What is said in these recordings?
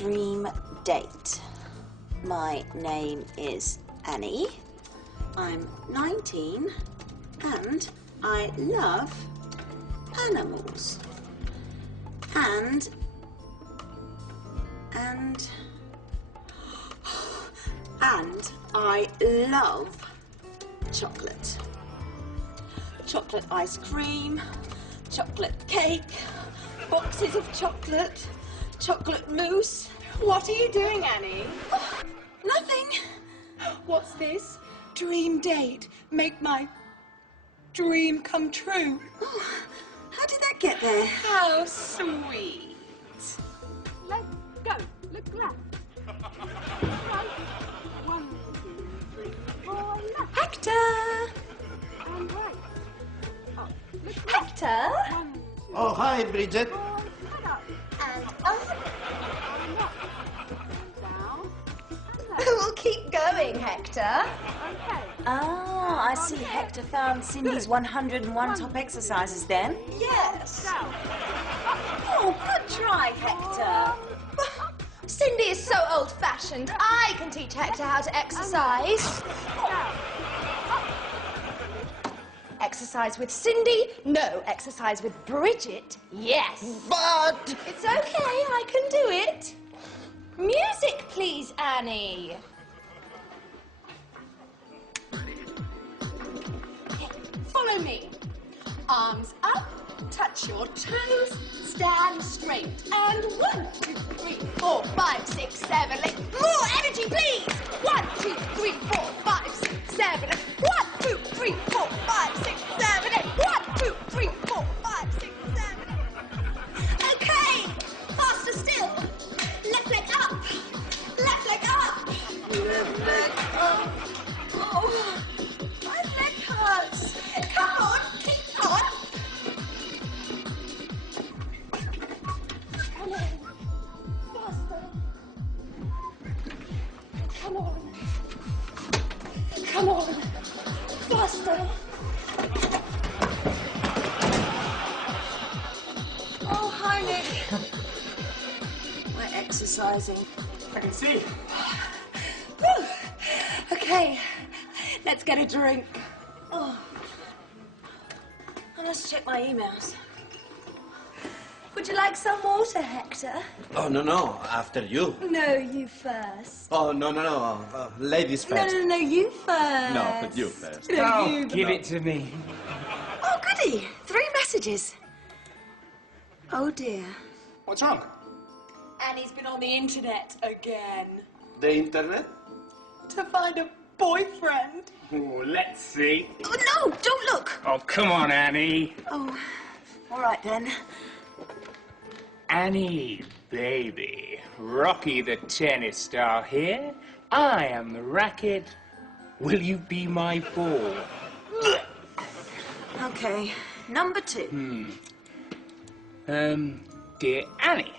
dream date. My name is Annie. I'm 19 and I love animals. And I love chocolate. Chocolate ice cream, chocolate cake, boxes of chocolate, chocolate mousse. What are you doing, Annie? Oh, nothing. What's this? Dream date. Make my dream come true. Oh, how did that get there? How sweet. Let's go. Look left. Right. 1, 2, 3, 4, left. Hector! And right. Oh, look left. Hector! 1, 2, Oh, hi, Bridget. 4, head up. And up. And up. And down. And left. We'll keep going, Hector. Okay. Ah, I see Hector found Cindy's 101 top exercises then. Yes. Down. Oh, good try, Hector. Cindy is so old-fashioned. I can teach Hector how to exercise. Down. Exercise with Cindy? No. Exercise with Bridget? Yes. But... It's okay, I can do it. Music, please, Annie. Follow me. Arms up, touch your toes, stand straight. And 1, 2, 3, 4, 5, 6, 7, 8. More energy, please. 1, 2, 3, 4, 5, 6, 7, 8. 1, 2, 3, 4, 5, 6, 7, 8. 1, 2, 3, 4, 5, 6, 7, 8. Okay. Faster still. Left leg up. Left leg up. Left leg up. Oh, my leg hurts. Come on, keep on. Come on. Faster. Come on. Come on. Faster. Oh, hi, Nick. We're exercising. I can see. Whew. Okay, let's get a drink. Oh. I must check my emails. Would you like some water, Hector? Oh, no, after you. No, you first. Oh, no, ladies first. No, you first. No, but you first. No, you. Give it to me. Oh, goody. 3 messages. Oh, dear. What's wrong? Annie's been on the internet again The internet? to find a boyfriend. Oh, let's see. Oh, no, don't look. Oh, come on, Annie. Oh, all right then. Annie, baby. Rocky the tennis star here. I am the racket. Will you be my ball? Okay, number 2. Dear Annie,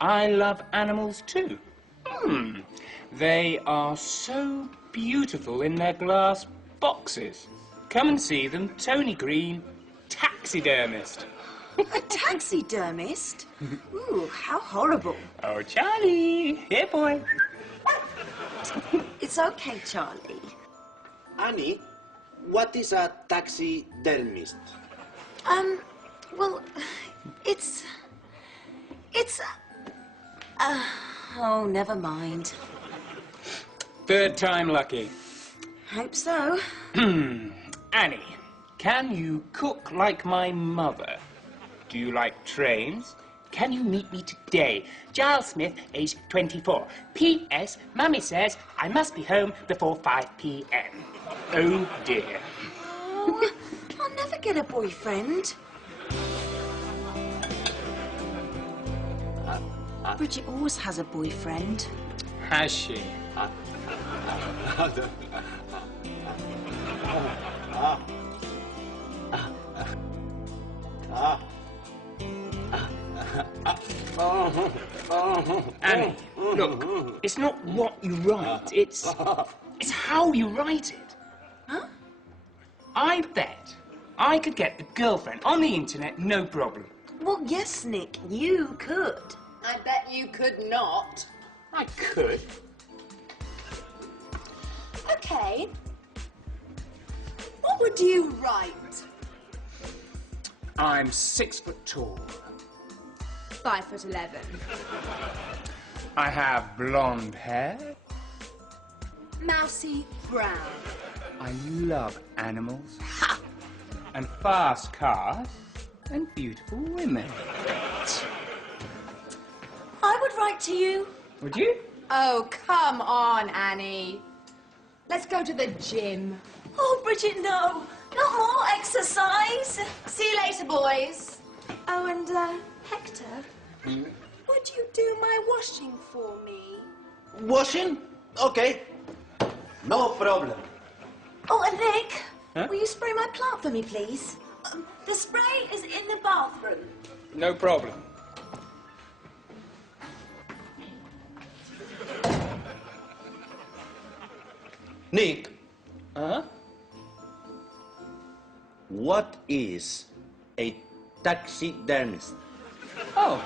I love animals too. They are so beautiful in their glass boxes. Come and see them, Tony Green, taxidermist. A taxidermist? Ooh, how horrible. Oh, Charlie, here, boy. It's okay, Charlie. Annie, what is a taxidermist? Well, it's... oh, never mind. 3rd time lucky. Hope so. Annie, can you cook like my mother? Do you like trains? Can you meet me today? Giles Smith, age 24. P.S. Mummy says I must be home before 5 p.m. Oh, dear. Oh, I'll never get a boyfriend. Bridget always has a boyfriend. Has she? Annie, look, it's not what you write, it's how you write it. Huh? I bet I could get a girlfriend on the internet, no problem. Well, yes, Nick, you could. I bet you could not. I could. Okay. What would you write? I'm 6 foot tall. 5'11". I have blonde hair. Mousy brown. I love animals. Ha! And fast cars. And beautiful women. I would write to you. Would you? Oh, come on, Annie. Let's go to the gym. Oh, Bridget, no. Not more exercise. See you later, boys. Oh, and, Hector, would you do my washing for me? Washing? Okay. No problem. Oh, and Nick, Huh? will you spray my plant for me, please? The spray is in the bathroom. No problem. Nick, Uh-huh. what is a taxidermist? Oh.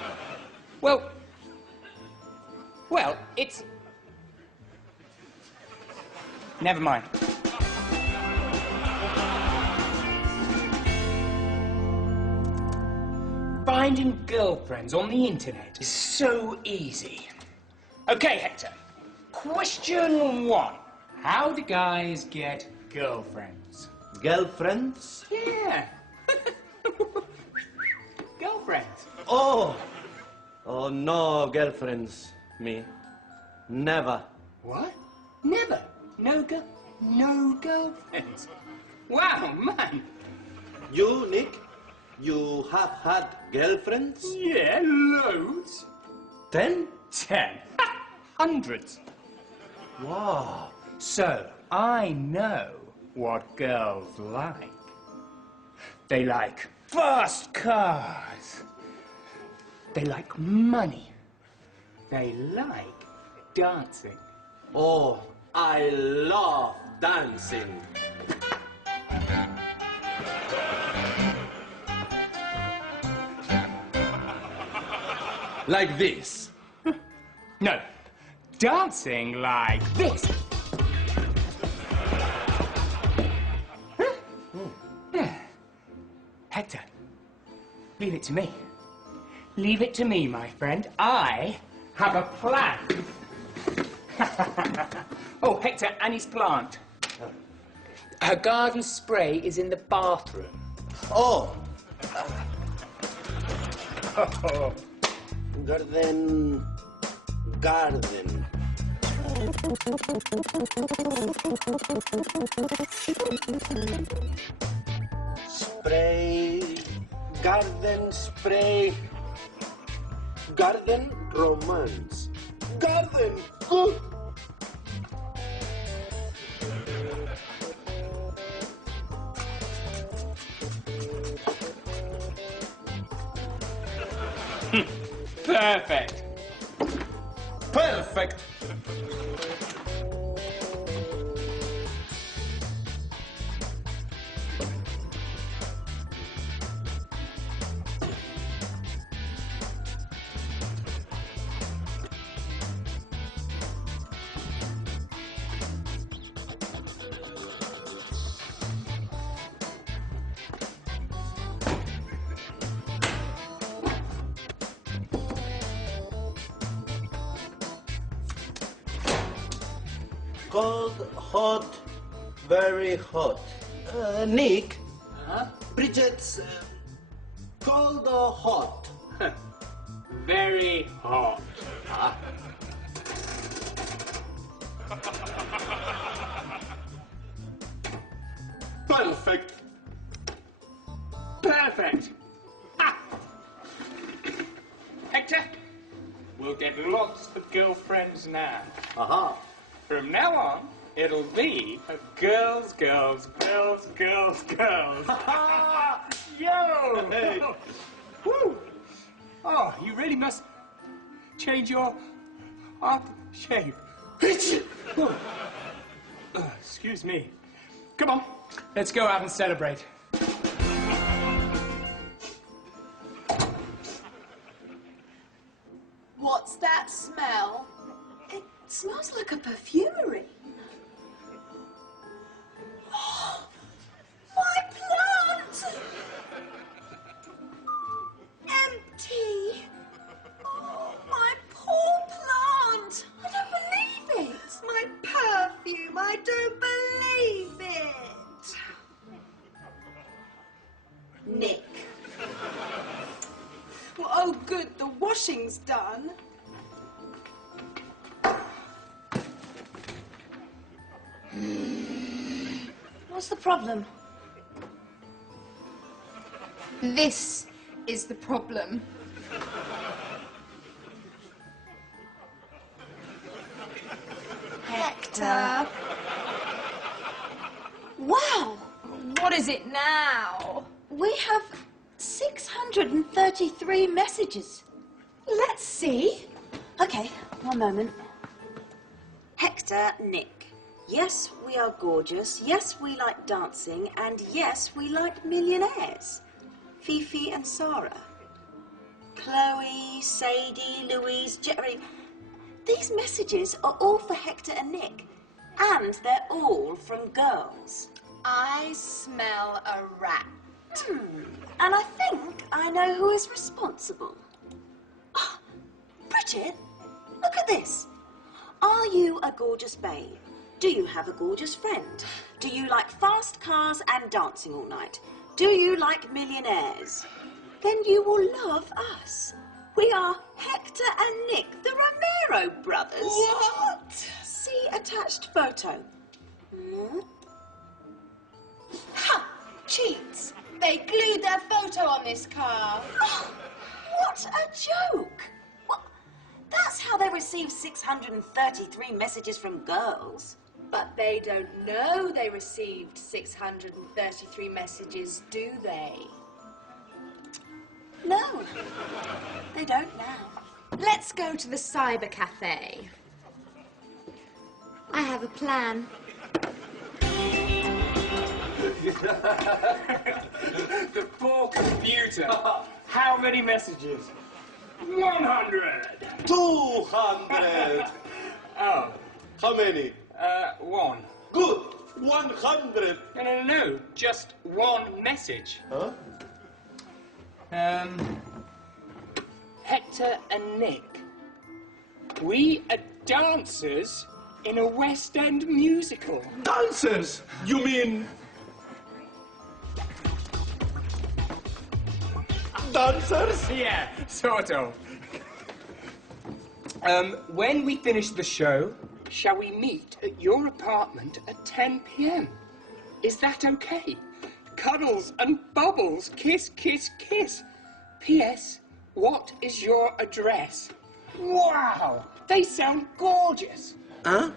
Well, it's... Never mind. Finding girlfriends on the internet is so easy. Okay, Hector. Question 1. How do guys get girlfriends? Girlfriends? Yeah. Girlfriends. Oh! Oh, no girlfriends. Me. Never. What? Never. No girlfriends. Wow, man. You, Nick? You have had girlfriends? Yeah, loads. 10? 10. Hundreds. Wow. So, I know what girls like. They like fast cars. They like money. They like dancing. Oh, I love dancing. Like this. No, dancing like this. Yeah. Hector, leave it to me. Leave it to me, my friend. I have a plan. Oh, Hector, Annie's plant. Her garden spray is in the bathroom. Oh, Oh, garden. Spray, garden spray, garden romance, garden good. perfect. Perfect. Cold, hot, very hot. Nick, Bridget's cold or hot? Very hot. Perfect. Perfect. Ha! Hector, we'll get lots of girlfriends now. Aha. From now on, it'll be a girls. Yo! Hey. Woo! Oh, you really must change your aftershave. Excuse me. Come on, let's go out and celebrate. What's that smell? smells like a perfumery. My plant! Empty. Oh, my poor plant. I don't believe it. My perfume. I don't believe it. Nick. Well, oh, good. The washing's done. What's the problem? This is the problem. Hector. Wow! What is it now? We have 633 messages. Let's see. Okay, one moment. Hector, Nick. Yes, we are gorgeous. Yes, we like dancing. And yes, we like millionaires. Fifi and Sarah. Chloe, Sadie, Louise, Jerry. These messages are all for Hector and Nick. And they're all from girls. I smell a rat. And I think I know who is responsible. Oh, Bridget, look at this. Are you a gorgeous babe? Do you have a gorgeous friend? Do you like fast cars and dancing all night? Do you like millionaires? Then you will love us. We are Hector and Nick, the Romero brothers. What? See attached photo. Ha! Cheats! They glued their photo on this car. Oh, what a joke! Well, that's how they receive 633 messages from girls. But they don't know they received 633 messages, do they? No, they don't now. Let's go to the cyber cafe. I have a plan. The poor computer. How many messages? 100. 200. Oh, How many? one. Good. 100. No, just one message. Huh? Hector and Nick. We are dancers in a West End musical. Dancers? You mean... dancers? Yeah, sort of. When we finish the show, shall we meet at your apartment at 10 p.m? Is that okay? Cuddles and bubbles, kiss, kiss, kiss. P.S. What is your address? Wow, they sound gorgeous. Huh?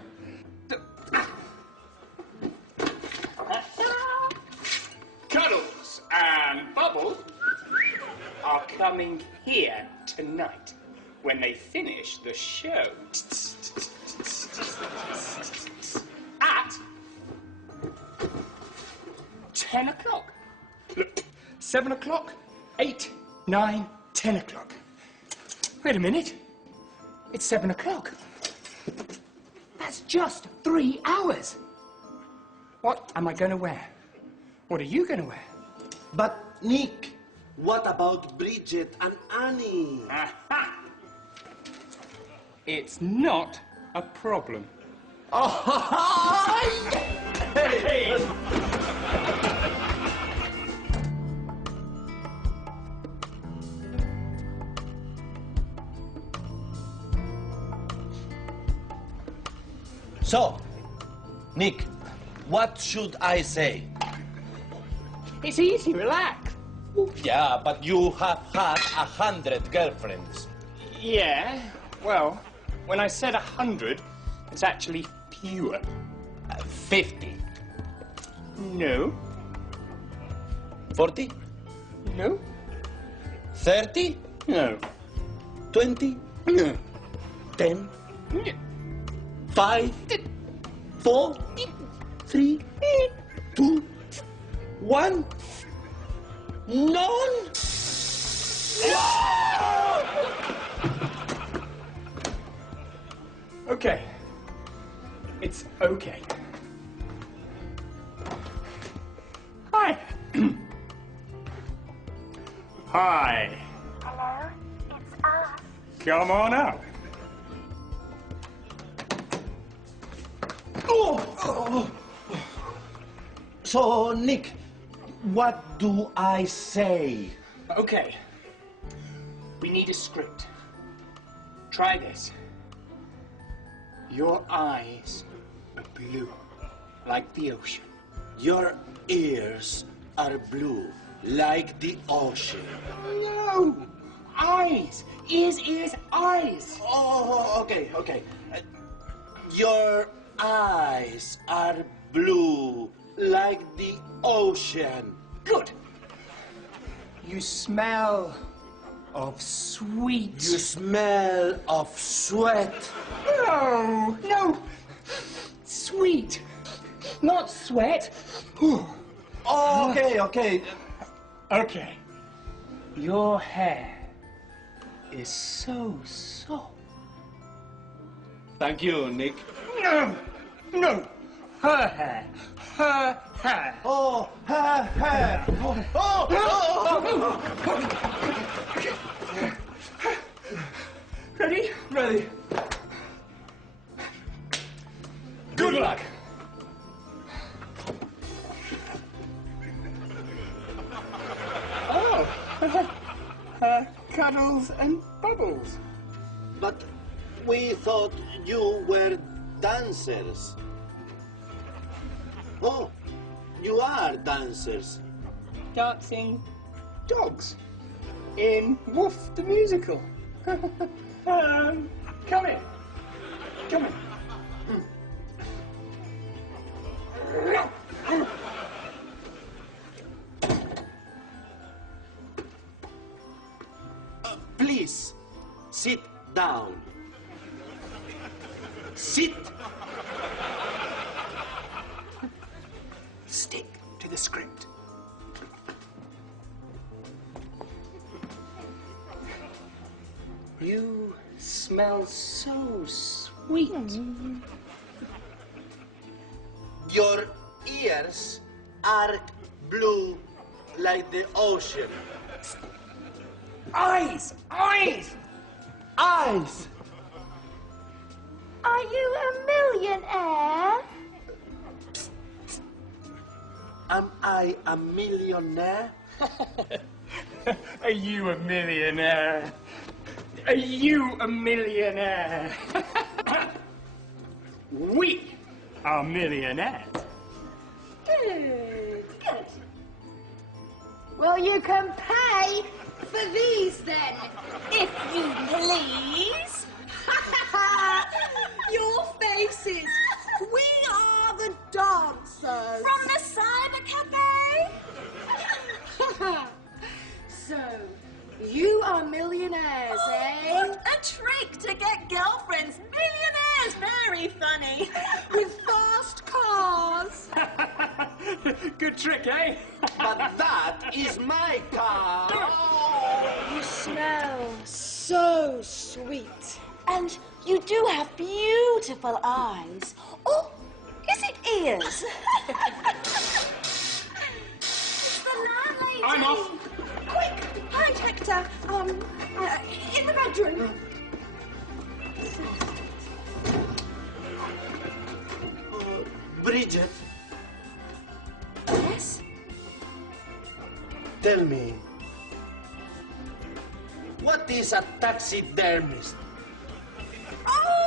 Cuddles and bubbles are coming here tonight when they finish the show. At 10 o'clock. 7 o'clock, 8, 9, 10 o'clock. Wait a minute. It's 7 o'clock. That's just 3 hours. What am I going to wear? What are you going to wear? But, Nick, what about Bridget and Annie? Aha! It's not a problem. Hey! So, Nick, what should I say? It's easy, relax. Yeah, but you have had 100 girlfriends. Yeah, well, when I said 100, it's actually fewer. 50. No, 40? no, 30? no, 20? no. 10? No. 5? 4? 3? 2? 1? None? Okay, It's okay. Hi. Hi. Hello, it's us. Come on out. So, Nick, what do I say? Okay. We need a script. Try this. Your eyes are blue, like the ocean. Your ears are blue, like the ocean. No! Eyes! Ears, eyes! Oh, okay. Your eyes are blue, like the ocean. Good! You smell of sweet. You smell of sweat. No! Sweet! Not sweat. Oh, okay. Okay. Your hair is so soft. Thank you, Nick. No! Her hair. Oh, ha. Ready? Ready. Good luck. Cuddles and bubbles. But we thought you were dancers. Oh, you are dancers. Dancing dogs in Woof the Musical. Come in. Please, sit down. Sit. Stick to the script. You smell so sweet. Your ears are blue like the ocean. Eyes! Eyes. Are you a millionaire? Am I a millionaire? Are you a millionaire? Are you a millionaire? We are millionaires. Good. Well, you can pay for these then, if you please. Your faces. We are the dancers. From the cyber cafe? So, you are millionaires, eh? What a trick to get girlfriends. Millionaires. Very funny. With fast cars. Good trick, eh? But that is my car. You smell so sweet. And you do have beautiful eyes. Or is it ears? It's the landlady. I'm off. Quick, hide Hector. In the bedroom. Bridget, Yes? tell me, what is a taxidermist? Oh,